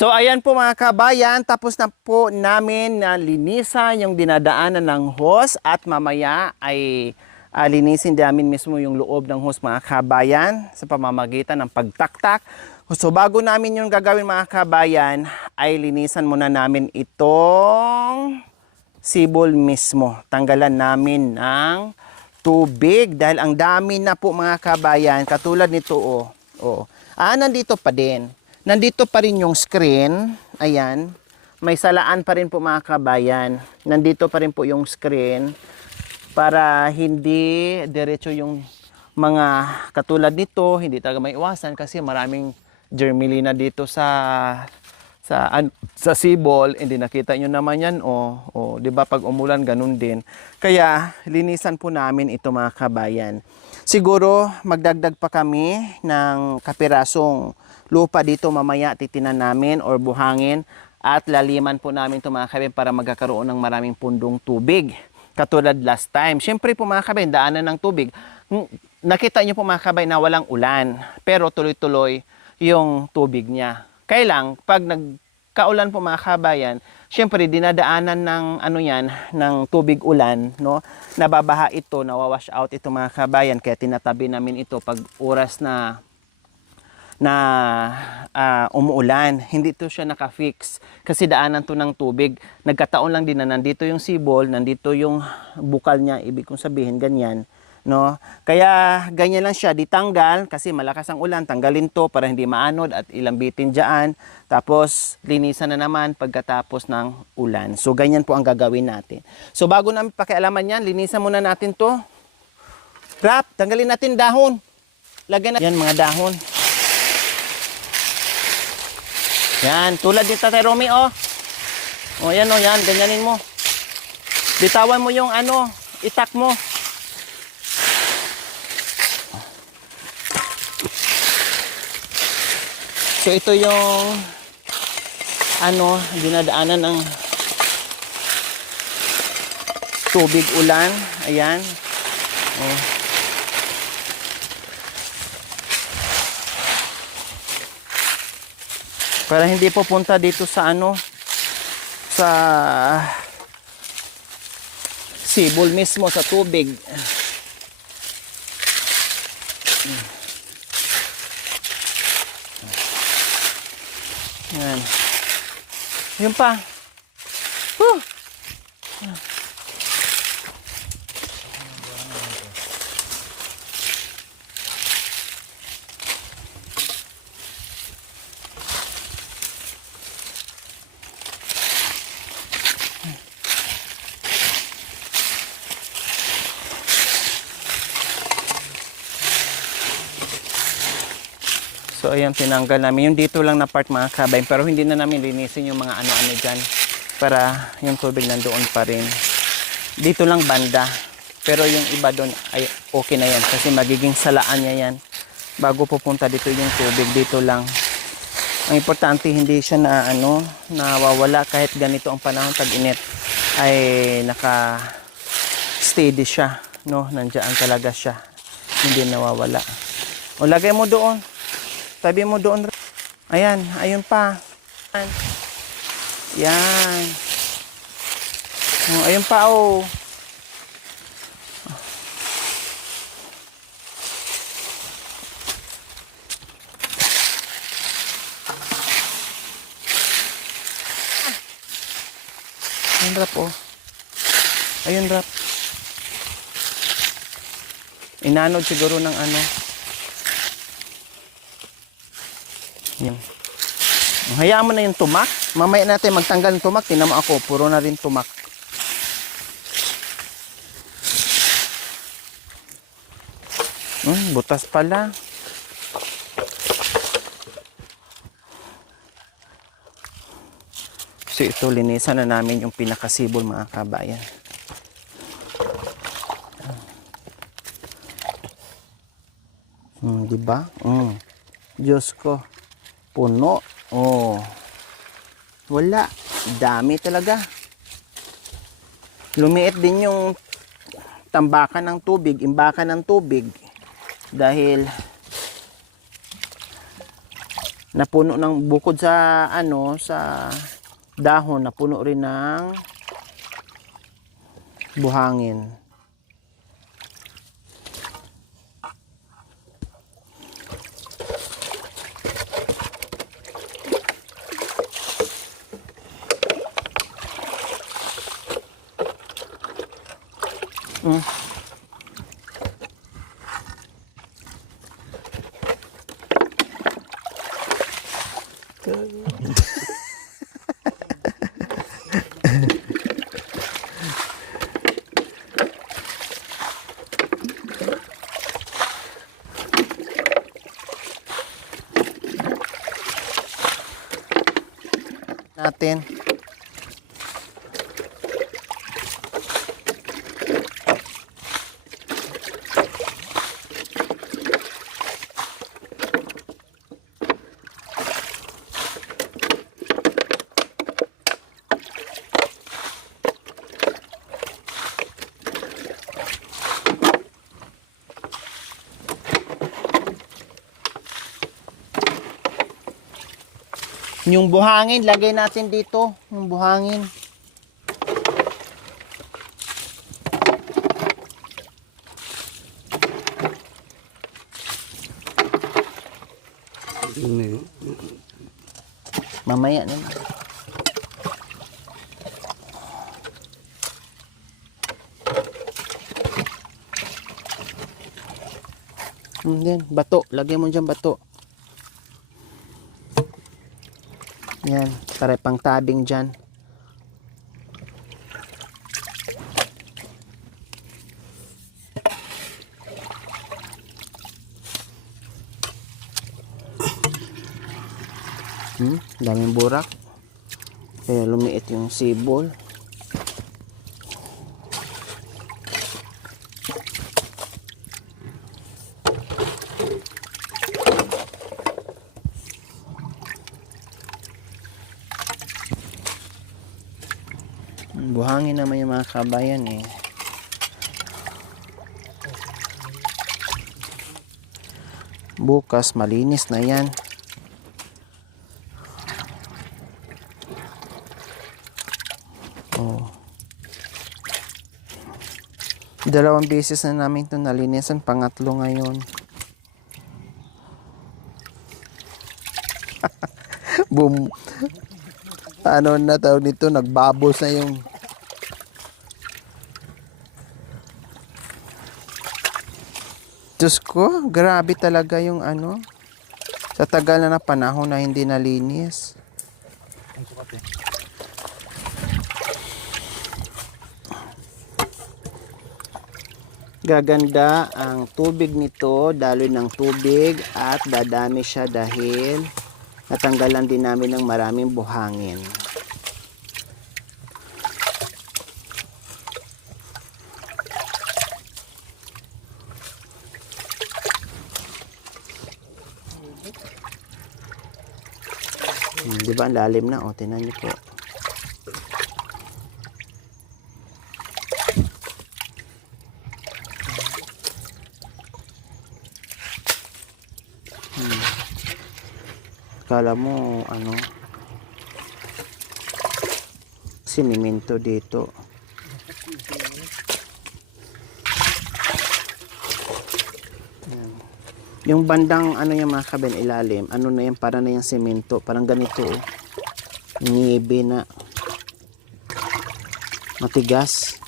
So ayan po mga kabayan, tapos na po namin na linisan yung dinadaanan ng hose at mamaya ay linisin namin mismo yung loob ng hose mga kabayan sa pamamagitan ng pagtaktak. So bago namin yung gagawin mga kabayan ay linisan muna namin itong sibol mismo. Tanggalan namin ng tubig dahil ang dami na po mga kabayan, katulad nito nandito pa din. Nandito pa rin yung screen. Ayan. May salaan pa rin po mga kabayan. Nandito pa rin po yung screen para hindi diretso yung mga katulad nito. Hindi talaga may iwasan kasi maraming germilina dito sa sibol. Hindi nakita nyo naman yan. Di ba pag umulan ganun din. Kaya linisan po namin ito mga kabayan. Siguro magdagdag pa kami ng kapirasong lupa dito mamaya titinan namin or buhangin at laliman po namin ito mga kabayan para magkakaroon ng maraming pundong tubig. Katulad last time. Siyempre po mga kabayan, daanan ng tubig. Nakita nyo po mga kabayan na walang ulan pero tuloy-tuloy yung tubig niya. Kailang pag nagkaulan po mga kabayan, siyempre dinadaanan ng tubig ulan, no? Nababaha ito, nawawash out ito mga kabayan kaya tinatabi namin ito pag oras na umuulan. Hindi to siya nakafix kasi daanan to ng tubig. Nagkataon lang din na nandito yung sibol, nandito yung bukal niya, ibig kong sabihin ganyan, no? Kaya ganyan lang siya, ditanggal kasi malakas ang ulan, tanggalin to para hindi maanod at ilambitin diyan. Tapos linisan na naman pagkatapos ng ulan. So ganyan po ang gagawin natin. So bago namin pakialaman yan, linisan muna natin to. Wrap, tanggalin natin dahon. Lagyan natin yan mga dahon. Yan, tulad ni Tatay Romy, yan, yan, ganyanin mo. Bitawan mo yung itak mo. So, ito yung, dinadaanan ng tubig ulan. Ayan. Para hindi pupunta dito sa sa sibol mismo, sa tubig. Yan. Yun pa. So ayan, tinanggal namin. Yung dito lang na part mga kabayan, pero hindi na namin linisin yung mga ano-ano dyan para yung tubig nandoon pa rin. Dito lang banda. Pero yung iba doon ay okay na yan kasi magiging salaan niya yan. Bago pupunta dito yung tubig, dito lang. Ang importante hindi siya na nawawala kahit ganito ang panahon tag-init ay naka-steady siya, no? Nandiyan talaga siya. Hindi nawawala. O lagay mo doon. Tabi mo doon. Ayan, ayun pa. Yan. Ayun pa, Ayun, rap, Ayun, rap. Inanod siguro ng Yan. Hayaan mo na yung tumak. Mamaya natin magtanggal ng tumak. Tingnan mo ako, puro na rin tumak. Butas pala. So ito, linisan na namin yung pinakasibol mga kabayan. Diba? Diyos ko. Puno. Wala. Dami talaga. Lumiit din yung tambakan ng tubig, imbakan ng tubig. Dahil Napuno ng bukod sa ano, sa dahon, napuno rin ng buhangin. Natin. Yung buhangin, lagay natin dito. Yung buhangin. Mamaya na. Yan, bato. Lagay mo dyan bato. Yan, para pang tabing dyan. Daming burak. Kaya lumiit yung sibol. Buhangin naman yung mga kabayan eh. Bukas malinis na yan. Oh. 2 beses na namin ito nalinisan, pangatlo ngayon. Boom. Ano na tawag nito, nagbabos na yung Diyos ko, grabe talaga yung ano. Sa tagal na panahon na hindi nalinis. Gaganda ang tubig nito, daloy ng tubig at dadami siya dahil natanggalan din namin ng maraming buhangin. Di ba ang lalim na? O, tingnan niyo po. Kala mo, ano, sinimento dito. Yung bandang ano yung mga kaben ilalim, ano na yan, para na yung semento, parang ganito oh. Niebe na. Matigas.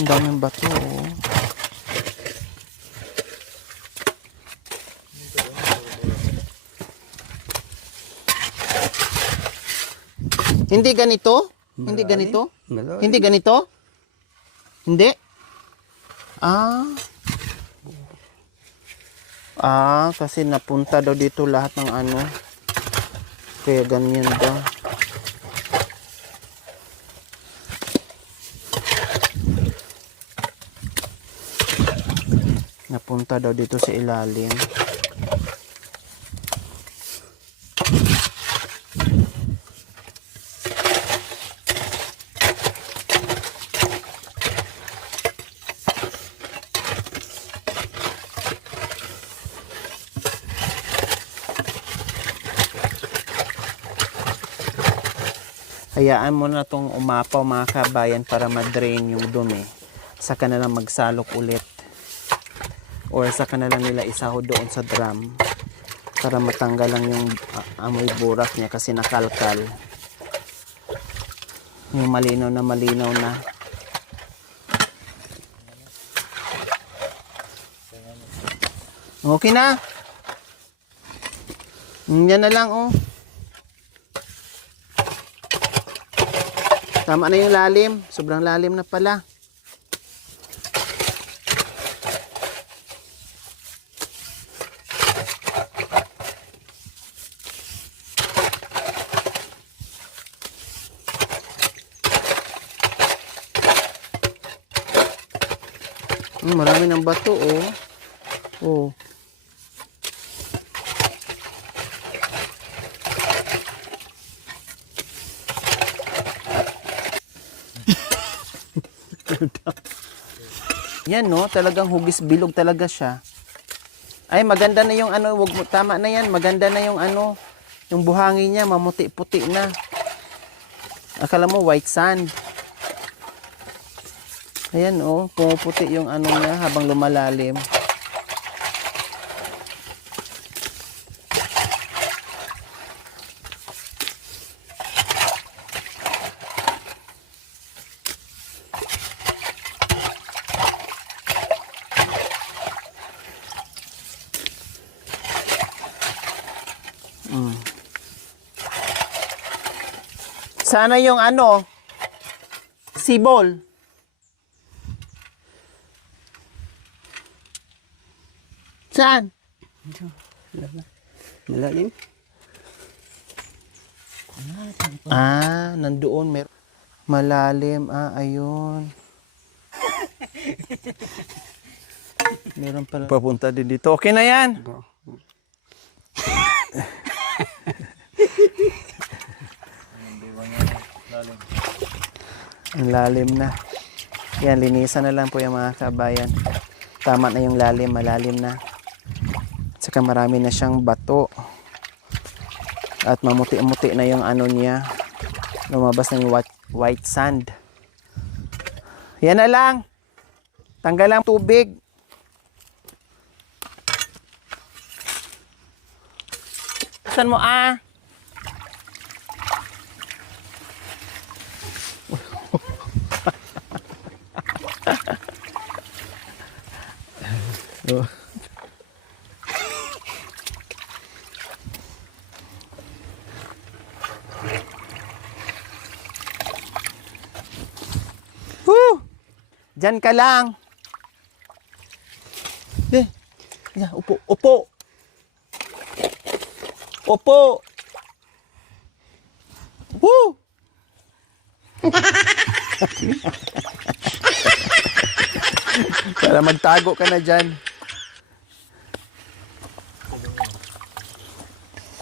Ang daming bato. Oh. Hindi ganito? Hindi ganito? Malalim. Hindi ganito? Hindi? Ah. Kasi napunta daw dito lahat ng ano. Kaya ganyan daw. Napunta daw dito sa ilalim. Hayaan mo na itong umapaw mga kabayan para ma-drain yung dumi. Saka na lang magsalok ulit. Or saka na lang nila isahod doon sa drum. Para matanggal lang yung amoy burak niya kasi nakalkal. Yung malinaw na. Okay na. Yan na lang oh. Tama na yung lalim. Sobrang lalim na pala. Marami ng bato oh. Oh. Yan no, talagang hugis bilog talaga siya. Ay maganda na yung ano, wag mo, tama na yan, maganda na yung ano, yung buhangin niya, mamuti-puti na. Akala mo white sand. Ayan oh, pumuputi yung ano niya habang lumalalim. Sana yung ano, sibol. Saan? Malalim. Nandoon. Malalim. Ayun. Meron pala. Papunta din dito. Okay na yan. Ang lalim na. Yan, linisan na lang po yung mga kabayan. Tama na yung lalim, malalim na. At saka marami na siyang bato. At mamuti-muti na yung ano niya. Lumabas na yung white sand. Yan na lang. Tanggal lang tubig. Saan mo Diyan ka lang. Upo. Upo. Woo! Para magtago ka na dyan.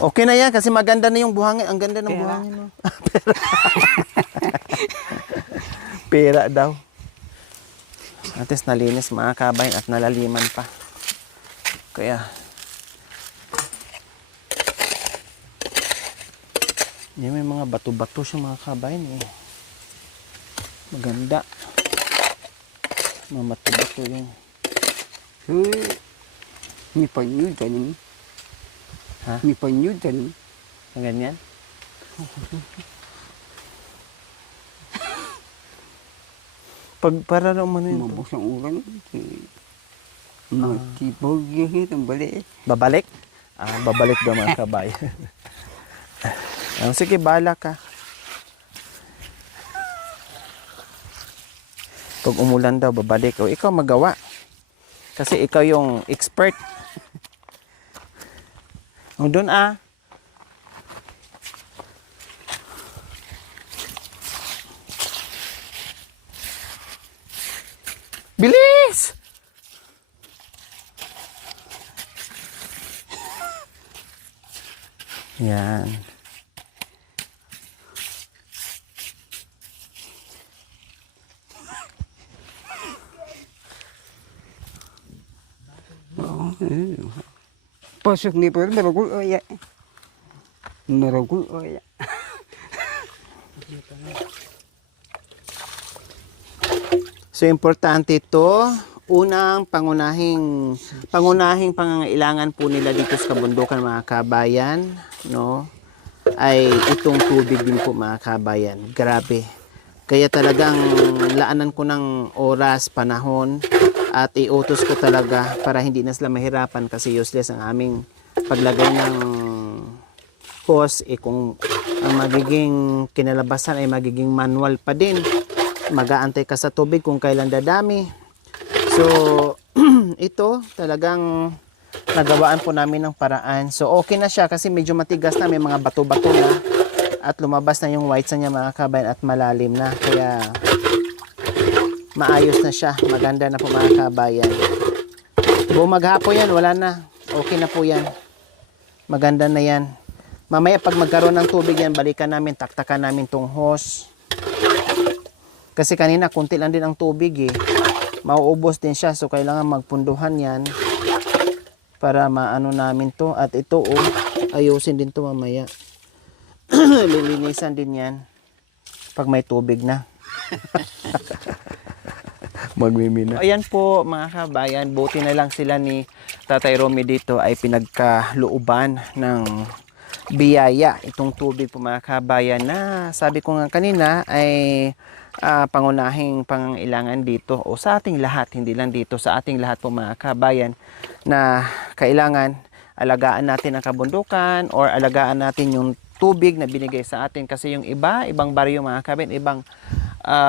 Okay na yan kasi maganda na yung buhangin. Ang ganda ng buhangin mo. Pera daw. At least nalinis mga kabayan at nalaliman pa. Kaya yan, may mga bato-bato siya mga kabayan eh. Maganda. Mga bato-bato yung May panyo dyan. Ha? May panyo dyan. Ang ganyan? Para naman yun. Mabos ang ulan. Matibog yun ang bali. Babalik? Babalik daw mga kabayan. Sige, bahala ka. Pag umulan daw, babalik. O ikaw magawa. Kasi ikaw yung expert. O doon Bilis! Yan. Pasok ni po, maragul oya. Maragul oya. So importante ito, unang pangunahing pangangailangan po nila dito sa kabundukan mga kabayan, no? Ay itong tubig din po mga kabayan. Grabe. Kaya talagang laanan ko ng oras, panahon at iutos ko talaga para hindi na sila mahirapan kasi useless ang aming paglagay ng hose kung ang magiging kinalabasan ay magiging manual pa din. Mag-aantay ka sa tubig kung kailan dadami. So, ito talagang nagawaan po namin ng paraan. So, okay na siya kasi medyo matigas na. May mga bato-bato na. At lumabas na yung whites niya mga kabayan at malalim na. Kaya, maayos na siya. Maganda na po mga kabayan. Buong maghapon yan, wala na. Okay na po yan. Maganda na yan. Mamaya pag magkaroon ng tubig yan, balikan namin, taktakan namin tong hose. Kasi kanina, kunti lang din ang tubig Mauubos din siya. So, kailangan magpunduhan yan para maano namin to. At ito, ayusin din to mamaya. Lilinisan din yan pag may tubig na. Magmimina. Ayan po mga kabayan, buti na lang sila ni Tatay Romy dito ay pinagkalooban ng biyaya. Itong tubig po mga kabayan na sabi ko nga kanina ay pangunahing pangangailangan dito o sa ating lahat, hindi lang dito, sa ating lahat po mga kabayan na kailangan alagaan natin ang kabundukan or alagaan natin yung tubig na binigay sa atin kasi yung ibang baryo mga kabayan, ibang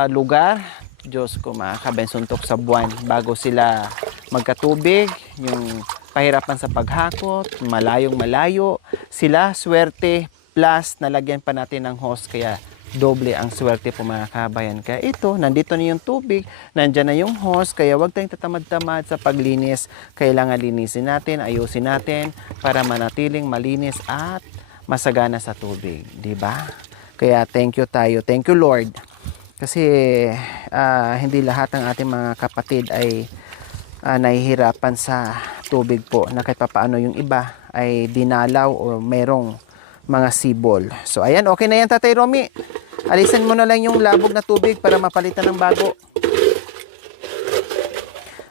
lugar, Diyos ko mga kabayan, suntok sa buwan bago sila magkatubig, yung pahirapan sa paghakot, malayong malayo, sila swerte plus nalagyan pa natin ng hose kaya doble ang swerte po mga kabayan. Kaya ito, nandito na yung tubig, nandyan na yung hose, kaya huwag tayong tatamad-tamad sa paglinis. Kailangan linisin natin, ayusin natin para manatiling malinis at masagana sa tubig. Diba? Kaya thank you tayo. Thank you Lord. Kasi hindi lahat ng ating mga kapatid ay nahihirapan sa tubig po na kahit papaano yung iba ay dinalaw o merong mga sibol. So ayan, okay na yan Tatay Romy. Alisan mo na lang yung labog na tubig para mapalitan ng bago.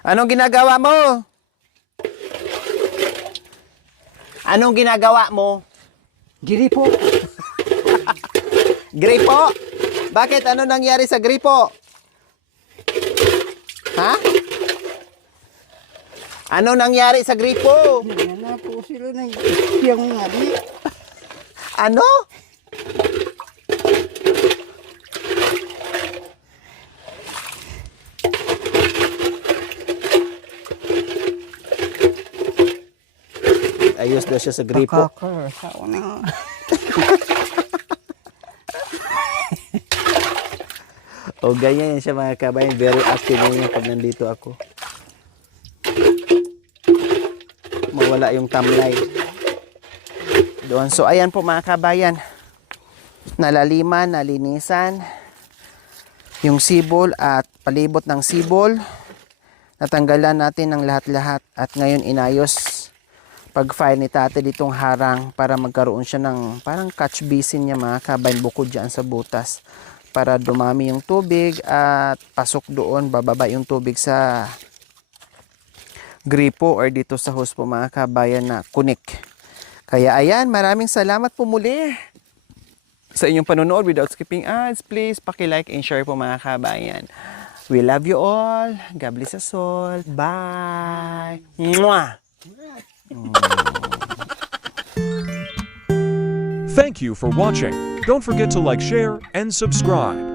Anong ginagawa mo? Anong ginagawa mo? Gripo. Gripo? Bakit? Ano nangyari sa gripo? Ha? Ano nangyari sa gripo? Nana po sila ng siyang ngari. Ano? Ayos daw siya sa gripo. Kakakasawa na. O ganyan yan siya mga kabayan. Very active niya pag nandito ako. Mawala yung tamlay. Doon. So ayan po mga kabayan. Nalaliman, nalinisan. Yung sibol at palibot ng sibol. Natanggalan natin ng lahat-lahat. At ngayon inayos pag-file ni tate ditong harang para magkaroon siya ng parang catch basin niya mga kabayan bukod dyan sa butas. Para dumami yung tubig at pasok doon, bababa yung tubig sa gripo or dito sa hose po mga kabayan na kunik. Kaya ayan, maraming salamat po muli sa inyong panonood. Without skipping ads, please paki-like and share po mga kabayan. We love you all. God bless us all. Bye. Mwah. Thank you for watching. Don't forget to like, share, and subscribe.